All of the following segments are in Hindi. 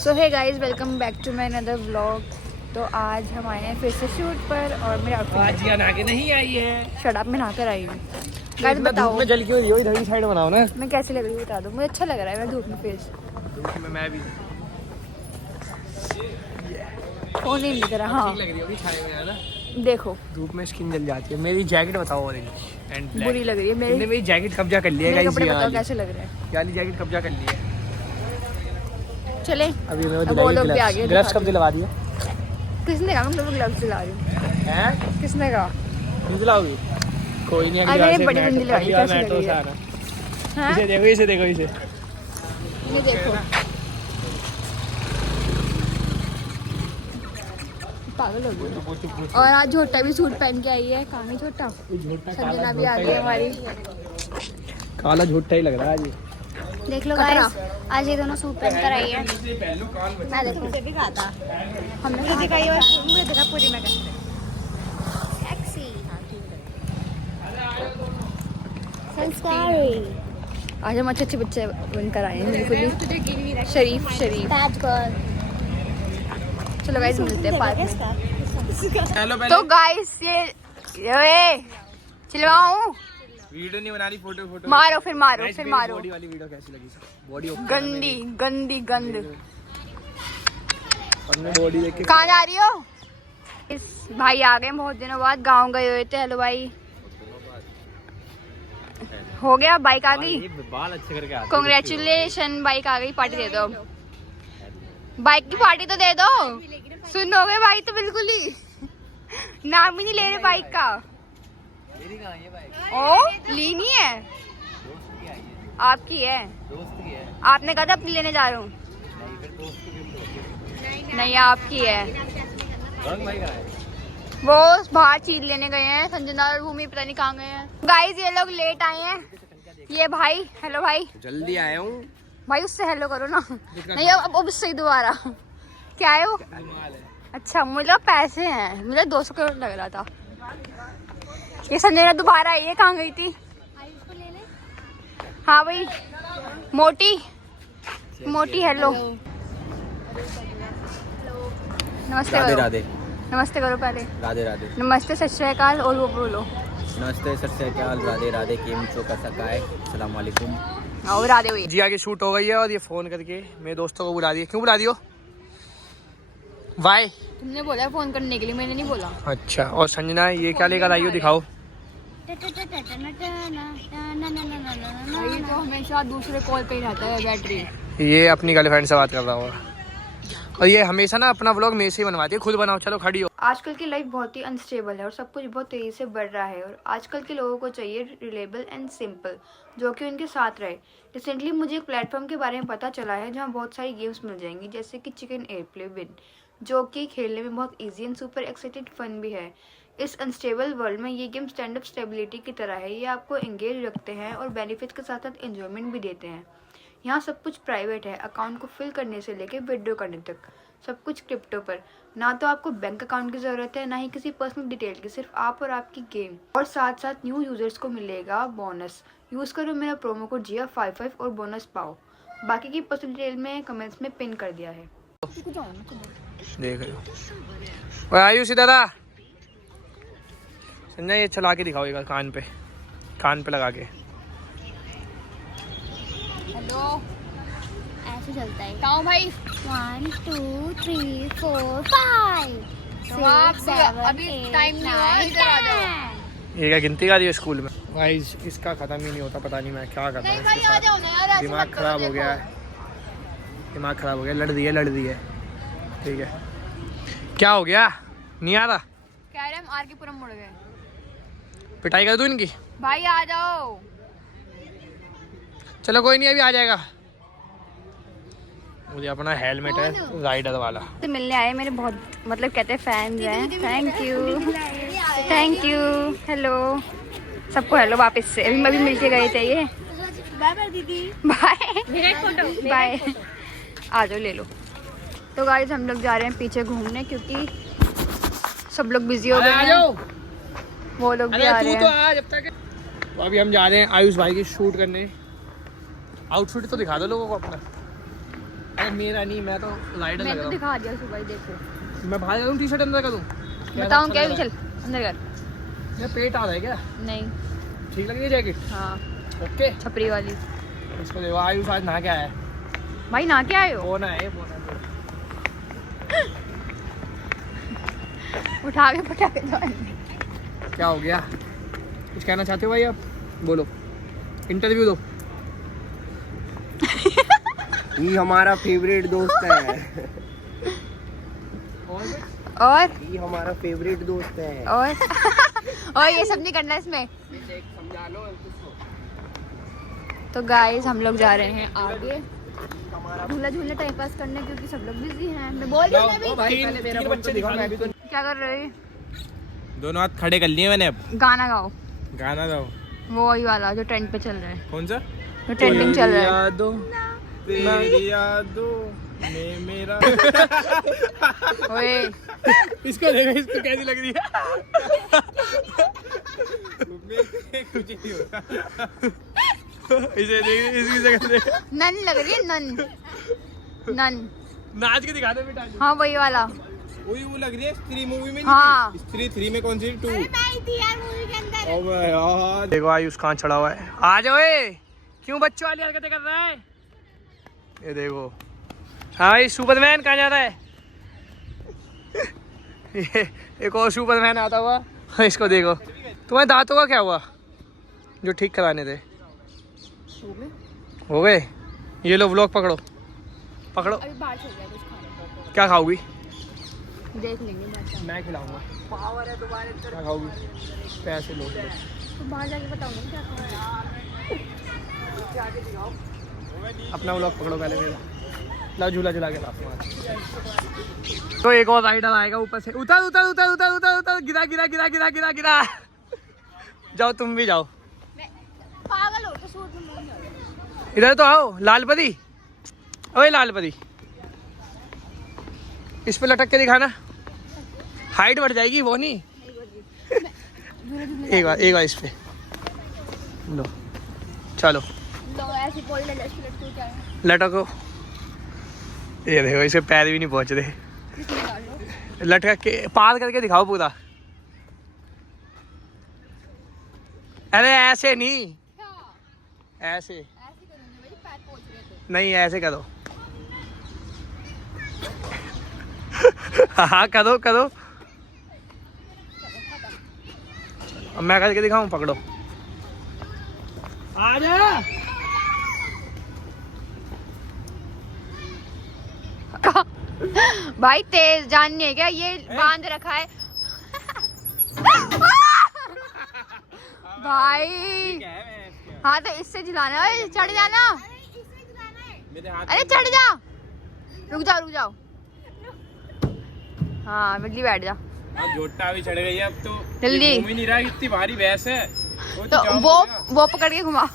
So hey guys, welcome back to my another vlog. तो आज हम आए हैं फिर से शूट पर और मेरे आज यहाँ नहा के नहीं आई है। शट अप, मैं नहा कर आई हूँ। गाइस बताओ मैं जल क्यों रही हो? इधर की साइड बनाओ ना। मैं कैसे लग रही हूँ बता दो। मुझे अच्छा लग रहा है मेरा धूप में फेस। धूप में मैं भी फोन नहीं दिख रहा। हाँ ठीक लग रही होगी छाए में ना। देखो धूप में स्किन जल जाती है। मेरी जैकेट बताओ ऑरेंज एंड ब्लैक। बुरी लग रही है तुमने मेरी जैकेट कब्जा कर लिया है मेरे गाइस। कपड़े ये बताओ कैसे लग रहे हैं। वाली जैकेट कब्जा कर ली है। चले अभी मैं अब वो लोग भी आ गए। ग्लव्स कब दिलवा दिए? किसने कहा मैं ग्लव्स दिला रही हूँ? हैं? किसने कहा? तुम दिलाओगी? कोई नहीं, अरे मैंने बड़ी बंदी लगाई, कैसे लग रही है? हाँ? इसे देखो, इसे देखो, इसे ये देखो पागल हो गई। और आज झोटा भी सूट पहन के आई है। कहाँ है झोटा? संजना भी आ गई हमारी। काला झोटा ही लग रहा है आज। देख लो गाइस, आज ये दोनों सूट पहन कर आई है। मैं देखो मुझे दिखाता। हमने मुझे दिखाई और मुझे दिखा पूरी मैं करते। सेक्सी संस्कारी आज हम अच्छे अच्छे बच्चे बनकर आए हैं, बिल्कुल ही शरीफ शरीफ। Bad girl. चलो गाइस मिलते हैं पार्क में। हेलो तो गाइस ये चिल्लाऊं? वीडियो नहीं बना रही, फोटो मारो फिर मारो फिर मारो। बॉडी वाली वीडियो कैसी लगी? बॉडी गंदी गंदी गंद। हमने बॉडी देख के कहाँ जा रही हो? इस भाई आ गए बहुत दिनों बाद, गांव गए हुए थे। हेलो भाई, हो गया? बाइक आ गई। बाल अच्छे करके आते। कांग्रेचुलेशन, बाइक आ गई। पार्टी दे दो। बाइक की पार्टी तो दे दो। सुन हो गए भाई तो बिल्कुल ही नाम ही नहीं ले रहे बाइक का। ओ ली नहीं है, आपकी है। दोस्त की है। आपने कहा था अपनी लेने जा रहा हूँ। नहीं आपकी है। भाई का है। वो बाहर चीज लेने गए हैं। संजना और भूमि पता नहीं कहाँ गए हैं। गाइस ये लोग लेट आए हैं। ये भाई, हेलो भाई। जल्दी आया हूँ भाई उससे हेलो करो ना। नहीं अब उससे ही दोबारा। क्या है वो? अच्छा मुझे लगा पैसे हैं, मुझे 200 करोड़ लग रहा था। ये संजना दोबारा आई है, कहाँ गई थी? हाँ भाई मोटी मोटी हेलो। नमस्ते राधे करो। राधे नमस्ते करो पहले। राधे राधे नमस्ते, सत श्री अकाल और वो बोलो। नमस्ते सत श्री अकाल राधे राधे केम चो का सकाए सलाम वालेकुम। और राधे हुई। जी आगे शूट हो गई है और ये फोन करके मेरे दोस्तों को बुला दिया। क्यों बुला दियो? वाई? तुमने बोला फोन करने के लिए, मैंने नहीं बोला। अच्छा, और संजना ये क्या लेकर आई हो? दिखाओ। भाई तो हमेशा दूसरे कॉल पे ही रहता है बैटरी। ये अपनी गर्लफ्रेंड से बात कर रहा होगा। और ये हमेशा ना अपना व्लॉग मेरे से ही बनवाती है। खुद बनाओ, चलो खड़ी हो। आजकल की लाइफ बहुत ही अनस्टेबल है और सब कुछ बहुत तेजी से बढ़ रहा है और आजकल के लोगों को चाहिए रिलेबल एंड सिंपल, जो कि उनके साथ रहे। रिसेंटली मुझे एक प्लेटफॉर्म के बारे में पता चला है जहां बहुत सारी गेम्स मिल जाएंगी, जैसे कि चिकन एयरप्ले विन, जो कि खेलने में बहुत easy and super excited fun भी है। इस अनस्टेबल वर्ल्ड में ये गेम स्टैंड अप स्टेबिलिटी की तरह है। ये आपको एंगेज रखते हैं और बेनिफिट्स के साथ साथ एंजॉयमेंट भी देते हैं। यहाँ सब कुछ प्राइवेट है, अकाउंट को फिल करने से लेकर विड्रॉ करने तक सब कुछ क्रिप्टो पर। ना तो आपको बैंक अकाउंट की ज़रूरत है, ना ही किसी पर्सनल डिटेल की, सिर्फ आप और आपकी गेम। और साथ साथ न्यू यूजर्स को मिलेगा बोनस। यूज़ करो मेरा प्रोमो कोड GF55 और बोनस पाओ। बाकी की पर्सनल डिटेल में कमेंट्स में पिन कर दिया है। देख रहे हो आयुषी दादा? संजय ये चला के दिखाओ कान पे लगा के। हेलो, ऐसे चलता है। कहाँ भाई? 1 2 3 4 5 6 7 अभी टाइम नहीं हुआ, इधर आ जाओ। ये क्या गिनती का दिया स्कूल में? भाई इसका खत्म ही नहीं होता, पता नहीं मैं क्या करता हूँ इसके साथ। दिमाग खराब हो गया है, दिमाग खराब हो गया। लड़ दी है। ठीक है, क्या हो गया? नहीं आ रहा? कह रहे हम आर के पुरम मुड़ गए। पिटाई कर दूं इनकी? भाई आ जाओ। चलो कोई नहीं, अभी आ जाएगा। मुझे अपना हेलमेट है राइडर वाला। तो मिलने आए मेरे बहुत, मतलब कहते हैं फैंस हैं। थैंक यू हेलो सबको। हेलो वापस से, अभी मिलके गए थे ये। बाय बाय दीदी। Bye bye. आ जाओ ले लो। तो गाइस हम लोग जा रहे हैं पीछे घूमने क्योंकि सब लोग बिजी हो गए हैं। वो लोग भी आ रहे हैं। जब तक तो अभी हम जा रहे हैं आयुष भाई की शूट करने। आउटफिट तो दिखा दो लोगों को अपना। अरे मेरा नहीं, मैं तो लाइट लग मैं रहा तो हूँ। दिखा दिया सुबह, देखो। मैं बाहर करूँ, टी शर्ट अंदर करूँ? बताऊँ क्या? चल अंदर कर। मेरा पेट आ रहा है क्या? नहीं। ठीक लग रही है जैकेट? हाँ, ओके। छपरी वाली। इसको देखो, आयुष आज नहा के आया है। भाई ना क्या आए हो? बोना है, बोना है। उठा के पटाखे दो। क्या हो गया? कुछ कहना चाहते हो भाई आप? बोलो, इंटरव्यू दो। ये हमारा फेवरेट दोस्त है। और ये हमारा फेवरेट दोस्त है। और ये सब नहीं करना इसमें। समझा लो तो गाइस हम लोग जा रहे हैं आगे झूला झूलने टाइम पास करने, क्योंकि सब लोग बिजी हैं। मैं बोल रही हूँ मैं भी। तीन बच्चे दिखाओ, मैं भी तो। क्या कर रहे हैं? दोनों हाथ खड़े कर लिए मैंने। अब गाना गाओ, गाना गाओ। वो वही वाला जो ट्रेंड पे चल रहा है, कौन सा? जो ट्रेंडिंग चल रहा है। यादों तेरी यादों में मेरा। ओए इसको देखो, इसको कैसी लग रही है? कुछ नहीं होता। इसे देख, इसकी जगह देख। नन लग रही है, नन नन। नाच के दिखा दे बेटा। हाँ वही वाला। वही वो लग रही है स्त्री मूवी में। हाँ। नहीं थी? स्त्री 3 में कौन सी 2? ओबे यार, देखो आयुष कहाँ चढ़ा हुआ है। आ जाओ। क्यों बच्चों वाली हरकतें कर रहा है? ये देखो। हाँ भाई, सुपरमैन कहाँ जा रहा है? ये एक और सुपरमैन आता हुआ। इसको देखो। तुम्हारे दांतों का क्या हुआ जो ठीक कराने थे? हो गए। ये लो व्लॉग पकड़ो, पकड़ो। अभी बाहर चल रहा है कुछ खाने। क्या खाओगी? देख लेंगे बाहर। मैं खिलाऊंगा। पावर है तुम्हारे अंदर। क्या खाओगी? पैसे लो। तो बाहर जाके बताऊंगा क्या खाना है। अपना व्लॉग पकड़ो पहले मेरा। ला झूला झूला के लाओ। तो एक और राइडर आएगा ऊपर से। उतर उतर उतर उतर उतर उतर। गिरा गिरा गिरा गिरा गिरा गिरा। जाओ, तुम भी जाओ। पागल हो तो सूट में नहीं हो। इधर तो आओ। लालपरी, ओए लालपरी, इस पे लटक के दिखाना। हाइट बढ़ जाएगी। वो नहीं, एक बार इस पे लो। चलो लो ऐसे बोल ले, लटक लटक क्या है? लटको। ये देखो, इसके पैर भी नहीं पहुंच रहे। निकाल लो। लटक के पार करके दिखाओ पूरा। अरे ऐसे नहीं, ऐसे ऐसे करूंगी भाई, पैर पहुंच रहे तो। नहीं, ऐसे करो। हाँ करो करो। अब मैं करके दिखाऊं, पकड़ो। आ जा। भाई तेज जाननी है क्या? ये बांध रखा है। भाई हाँ तो इससे झुलाना है। चढ़ जाना। मेरे हाथ अरे चढ़ जा। रुक जाओ रुक जाओ। हाँ बिल्ली बैठ जा। जोटा भी चढ़ गई है अब तो। जल्दी। ये घूम ही नहीं रहा, कितनी भारी भैंस है। तो जाम वो हो गया। वो पकड़ के घुमाओ।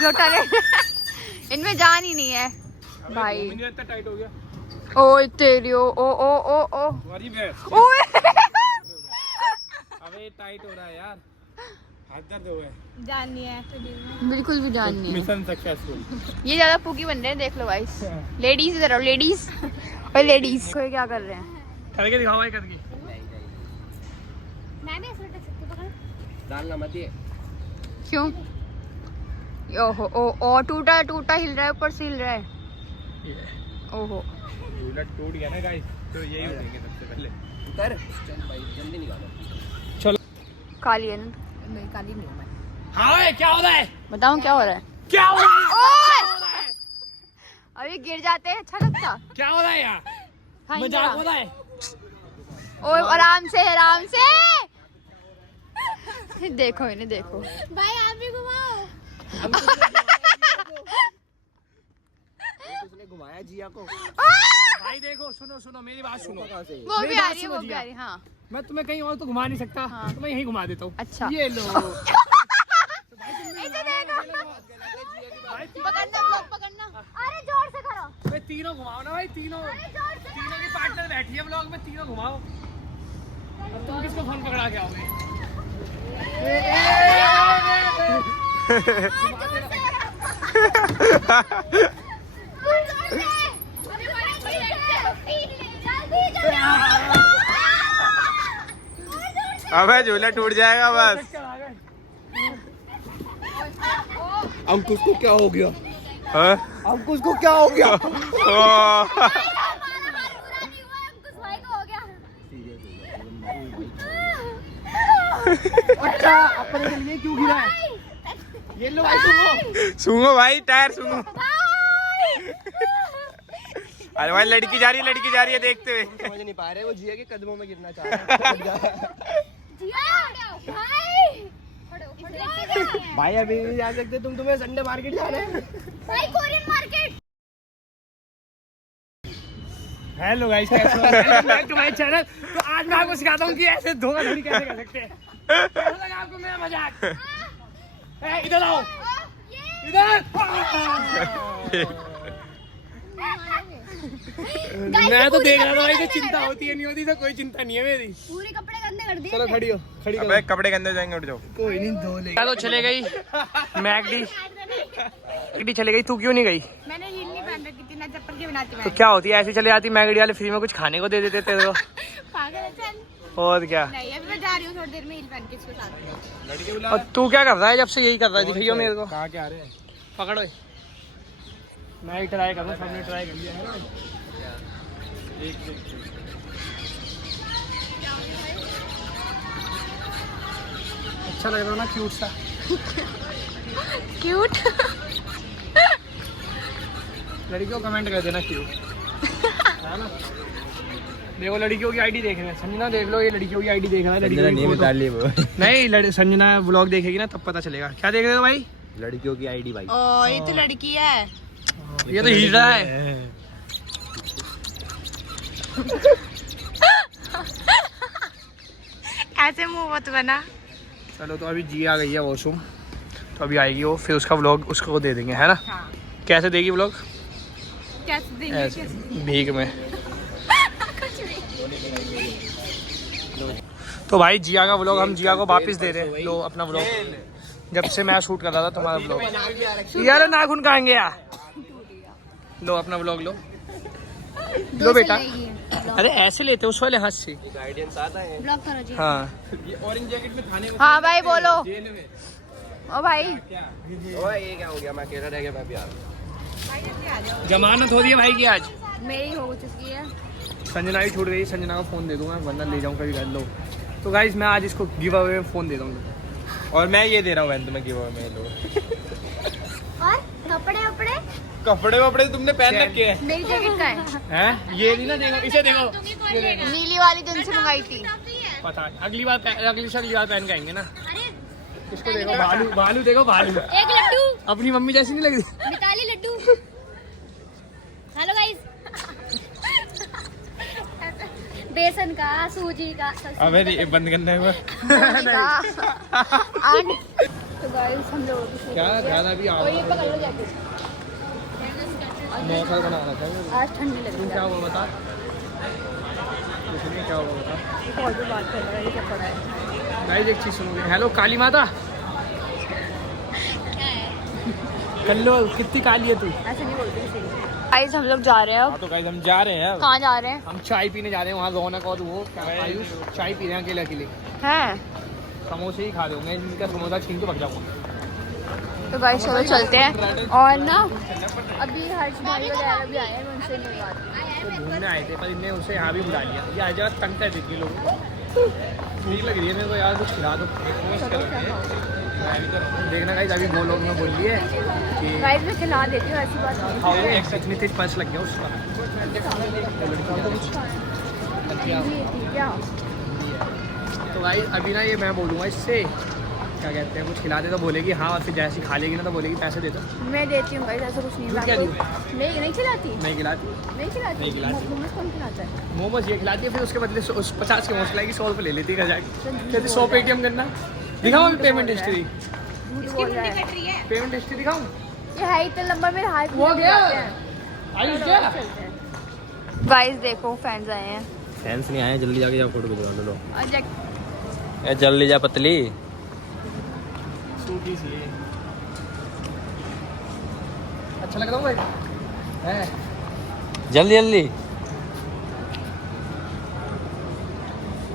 जोटा ले। इनमें जान ही नहीं है अबे भाई। घूम ही नहीं, इतना टाइट हो गया। ओ तेरी ओ भारी भैंस। ओए। अबे टाइट हो रहा है यार, हाथ दर्द हो गए। जाननी है बिल्कुल भी जाननी है। Mission successful. ये ज्यादा पुकी बन रहे हैं, देख लो गाइस। लेडीज इधर आओ, लेडीज और लेडीज को क्या कर रहे हैं? करके दिखाओ भाई, करके। मैं भी ऐसे लटक सकती हूँ, पकड़। डालना मत ये। क्यों? ओहो ओ टूटा टूटा हिल रहा है, ऊपर से हिल रहा है। ओहो झूला टूट गया ना गाइस, तो यही उठेंगे सबसे पहले। उतर। चल भाई जल्दी निकालो। चलो। काली है ना? मैं काली नहीं हूँ मैं। हाँ क्या हो रहा है? बताऊँ क्या हो रहा है? क्या हो रहा है? ओए! अभी गिर जाते हैं, अच्छा लगता। क्या हो रहा है यार? खाएंगे मजाक आप। हो रहा है? ओए आराम से आराम से। देखो इन्हें देखो। भाई आप भी घुमाओ। उसने घुमाया जिया को। भाई देखो, सुनो सुनो मेरी बात सुनो। कहाँ से? वो मेरी भी आ बात रही है, सुनो वो भी जिया। आ रही है। हाँ मैं तुम्हें कहीं और तो घुमा नहीं सकता। हाँ। तो मैं यहीं घुमा देता हूँ। अच्छा। ये लो। ऐसे देखो। पकड़ना ब्लॉक पकड़ना। अरे जोर से करो। मैं तीनों घुमाओ ना भाई, तीनों तीनों की पार्टनर बैठी है ब्लॉग में, तीनों घुमाओ। अब तुम किसको फोन पकड़ा के आओगे? अबे झूला टूट जाएगा बस। अंकुश को क्या हो गया? हाँ? अंकुश को क्या हो गया? अच्छा अपने के लिए क्यों गिरा है? ये लो भाई सूंघो भाई, टायर सूंघो। अरे भाई लड़की जा रही है देखते हुए। समझ नहीं पा रहे, वो जिया के कदमों में गिरना चाह रहे भाई अभी नहीं जा सकते तुम, तुम्हें संडे मार्केट जाना है। हेलो गाइस, कैसे हो? Welcome back to my channel. तो आज मैं आपको सिखाता हूँ कि ऐसे धोखाधड़ी कैसे कर सकते हैं। कैसा लगा आपको मेरा मजाक? इधर आओ, इधर। मैं तो देख रहा था भाई, चिंता होती है नहीं होती, तो कोई चिंता नहीं है मेरी। पूरे कपड़े गंदे कर दिए। चलो खड़ी हो, खड़ी अबे कपड़े गंदे जाएंगे, उठ जाओ। कोई नहीं, धो ले। तो चले गई मैकडी चले गई, तू क्यों नहीं गई? मैंने हील नहीं पहन रखी थी ना, चप्पल के बनाती तो क्या होती है, ऐसे चले जाती मैकडी वाले, फ्री में कुछ खाने को दे देते तेरे को। पागल है चल। और क्या? नहीं अभी मैं जा रही हूँ थोड़ी देर में हील पहन के इसके साथ। और तू क्या कर रहा है? जब से यही कर रहा है, दिखाइयो मेरे को। कहाँ क्या रहे हैं? पकड़ो, मैं ही ट्राई करूँ, सबने ट्राई कर लिया है ना। अच्छा लग रहा है ना, क्यूट सा। क्यूट। लड़कियों कमेंट कर देना क्यूट है ना। देखो लड़कियों की आईडी देख रहे हैं, संजना देख लो, ये लड़कियों की आईडी देख रहा है। लड़कियों की फोटो नहीं, संजना व्लॉग देखेगी ना तब पता चलेगा। क्या देख रहे हो भाई? लड़कियों की आईडी भाई। ओ ये तो लड़की है। ये तो हीरा है। ऐसे मुंह मत बना। चलो तो अभी जी आ गई है वॉशरूम, तो अभी आएगी वो, फिर उसका व्लॉग उसको दे देंगे, है ना। हाँ। कैसे देगी व्लॉग? कैसे देंगे? ऐसे भीख में। तो भाई जिया का व्लॉग हम जिया को वापस दे रहे हैं। लो अपना व्लॉग, जब से मैं शूट कर रहा था तुम्हारा व्लॉग। यार नाखून खाएंगे यार। लो अपना व्लॉग लो, लो बेटा। अरे ऐसे लेते उस वाले हाथ से। ब्लॉक करो जी। हाँ हाँ भाई बोलो। ओ भाई ये क्या हो गया? मैं अकेला रह गया, मैं भी आ रहा हूँ। जमानत हो रही है भाई की आज। मेरी हो चुकी है। संजना भी छूट गई, संजना का फोन दे दूंगा वरना ले जाऊँ कभी घर। लो तो गाइस मैं आज इसको गिव अवे में फोन दे दूँगा, और मैं ये दे रहा हूँ तुम्हें गिव अवे में। लो और कपड़े कपड़े वपड़े तुमने पहन रखे हैं। मेरी जैकेट का है। हैं? ये नहीं ना, देखो इसे देखो, ये देखो। नीली वाली तो इनसे मंगाई थी। पता है, अगली बार अगली बार पहन के आएंगे ना। इसको देखो, भालू भालू देखो, भालू। एक लड्डू अपनी मम्मी जैसी नहीं लग रही? मिताली लड्डू। Hello guys. बेसन का, सूजी का। अबे बंद करना है। तो गाइस हम लोग क्या खाना भी और ये पकड़ लो जैकेट। मौसम बनाना था। आज ठंडी लग रही क्या हुआ बता? क्या हुआ बता? है। बात कर रहा है, ये क्या पड़ा है? गाइस एक चीज सुनोगे? हेलो काली माता। कल्लो कितनी काली है तू? ऐसे नहीं बोलते किसी को। गाइस हम लोग जा रहे हैं अब। तो गाइस हम जा रहे हैं। कहाँ जा रहे हैं? हम चाय पीने जा रहे हैं, वहाँ रौनक और वो आयुष चाय पी रहे हैं अकेले अकेले। हैं? समोसे ही खा दूंगा, इनका समोसा छीन के भग जाऊंगा। तो गाइस चलो चलते हैं। और ना अभी हर्ष भाई वगैरह भी आए हैं, मैं उनसे मिल बात। तो घूमने आए थे पर इनने उसे यहाँ भी बुला लिया। ये आज तंग कर देती है लोगों को। ठीक लग रही है मेरे को यार, कुछ खिला दो। देखना गाइस, अभी वो लोग ने बोल लिए कि गाइस मैं खिला देती हूँ, ऐसी बात नहीं खाओगे। एक इतनी तेज पर्स लग गया उसका। है। क्या? तो भाई अभी ना ये मैं बोलूँगा इससे, क्या कहते हैं, कुछ खिला दे तो बोलेगी हाँ, और फिर जैसे खा लेगी ना तो बोलेगी पैसे दे दो। मैं देती हूँ गाइस, ऐसा कुछ नहीं। दूध क्या दूँ? नहीं खिलाती। नहीं खिलाती। नहीं खिलाती। नहीं खिलाती। मोमोज कौन खिलाता है? मोमोज ये खिलाती है, फिर उसके बदले 50 के मोमोज खिलाएगी, 100 रुपये ले लेती है घर जाके। कहती 100 पेटीएम करना। दिखाओ अभी पेमेंट हिस्ट्री। झूठ बोल रहा है। पेमेंट हिस्ट्री दिखाऊँ? ये है इतना लंबा, मेरा हाथ वो गया। आयुष क्या? गाइस देखो फैंस आए हैं। फैंस नहीं आए, जल्दी जाके जाओ फोटो खिंचवा लो। और जल्दी जा पतली। सूटी सी है। अच्छा लग रहा हूँ भाई? है जल्दी जल्दी।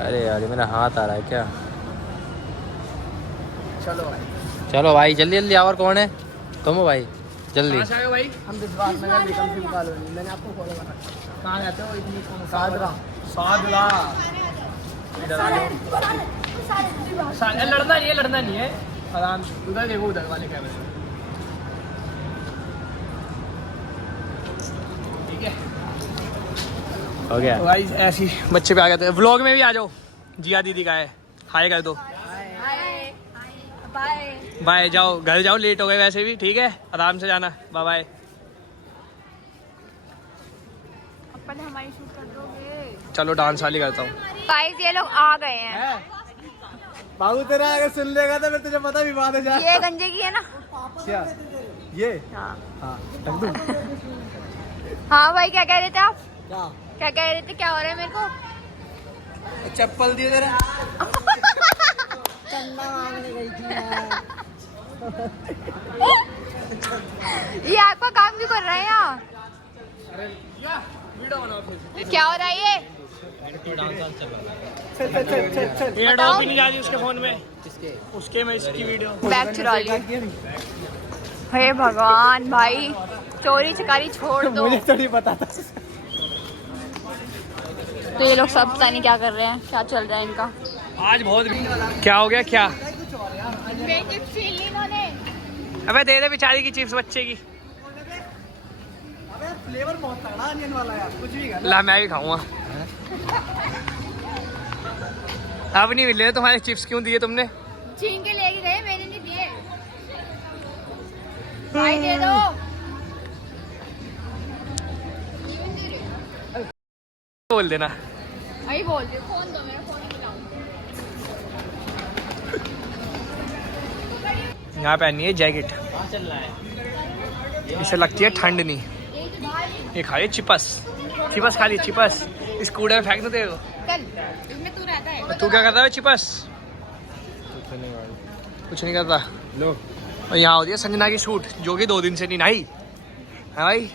अरे यार मेरा हाथ आ रहा है क्या? चलो भाई। चलो भाई जल्दी जल्दी आओ। और कौन है? तुम हो भाई, जल्दी। कहाँ से आए हो भाई? हम विश्वास नगर विकल्प सिंह कॉलोनी। मैंने आपको फॉलो करा। कहाँ रहते हो? इतनी सादरा। सादरा। इधर आ जाओ। लड़ना नहीं है, लड़ना नहीं है, आराम से। उधर देखो, उधर वाले कैमरे में। ठीक है, हो गया। तो भाई ऐसी बच्चे पे आ गए थे। व्लॉग में भी आ जाओ। जिया दीदी का है, हाय कर दो। बाय। जाओ घर जाओ, लेट हो गए वैसे भी। ठीक है, आराम से जाना। Bye bye. पहले हमारी शूट कर दोगे? चलो डांस वाली करता हूँ। गाइस ये लोग आ गए हैं। बाबू तेरा अगर सुन लेगा तो फिर तुझे पता भी बात है। ये गंजे की है ना? क्या ये? हाँ हाँ, रख दूँ? हाँ भाई, क्या कह रहे थे आप? क्या क्या कह रहे थे? क्या हो रहा है मेरे को? चप्पल दिए तेरे। ये आपका काम भी कर रहे हैं यहाँ? वीडियो बनाओ फिर। क्या हो रहा है ये? एयरड्रॉप भी नहीं जा रही उसके फोन में। उसके में इसकी वीडियो बैग चुरा ली। हे भगवान भाई, चोरी चकारी छोड़ दो। मुझे तो नहीं पता था। तो ये लोग सब पता नहीं क्या कर रहे हैं, क्या चल रहा है इनका। आज बहुत क्या हो गया? क्या? अबे दे दे बेचारी की चिप्स बच्चे की। अबे फ्लेवर बहुत तगड़ा अनियन वाला यार, कुछ भी कर ला, मैं भी खाऊंगा। अब नहीं मिले तुम्हारे चिप्स, क्यों दिए तुमने? छीन के लेके गए, मैंने नहीं दिए। भाई दे दो। बोल देना। वही बोल दो, फोन दो, मेरा फोन खिलाऊं। यहाँ पहनी है जैकेट, इसे लगती है ठंड नहीं। ये खाइए चिपस। चिपस खा ली, चिपस इस कूड़े में फेंक दो। तेरे को चल, इसमें तू रहता है। तू क्या करता है चिपस? कुछ नहीं करता। लो, और यहाँ होती है संजना की शूट, जो कि 2 दिन से नहीं नहाई है भाई।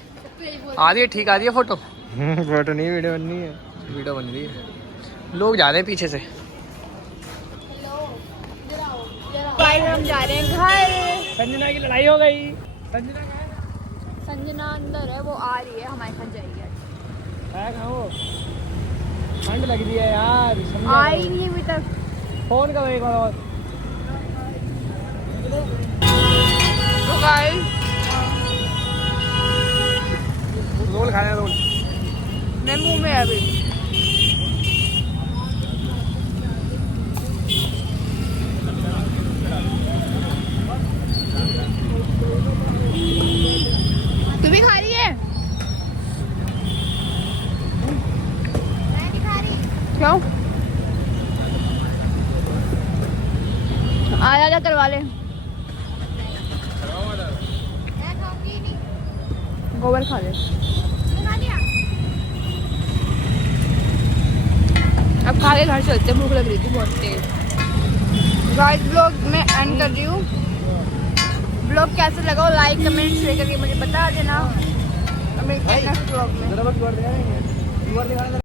आ रही है, ठीक आ रही है फोटो। फोटो नहीं, वीडियो बन रही है। वीडियो बन रही है, लोग जा रहे हैं पीछे से। भाई हम जा रहे हैं घर। संजना की लड़ाई हो गई। संजना संजना अंदर है, वो आ रही है, हमारे साथ जाएगी। ठंड लग रही है यार। आई नहीं अभी तक। फोन करो एक बार और। तो गाइस, रोल खाना है, रोल। मैं मुंह में अभी तू भी खा रही है? मैं नहीं खा रही। क्यों? आजा करवा ले। गोबर खा ले। अब खा के घर चलते, भूख लग रही थी बहुत तेज। गाइस ब्लॉग मैं एंड कर रही हूँ। ब्लॉग कैसे लगा, लाइक कमेंट शेयर करके मुझे बता देना। अब मिलते हैं नेक्स्ट ब्लॉग में।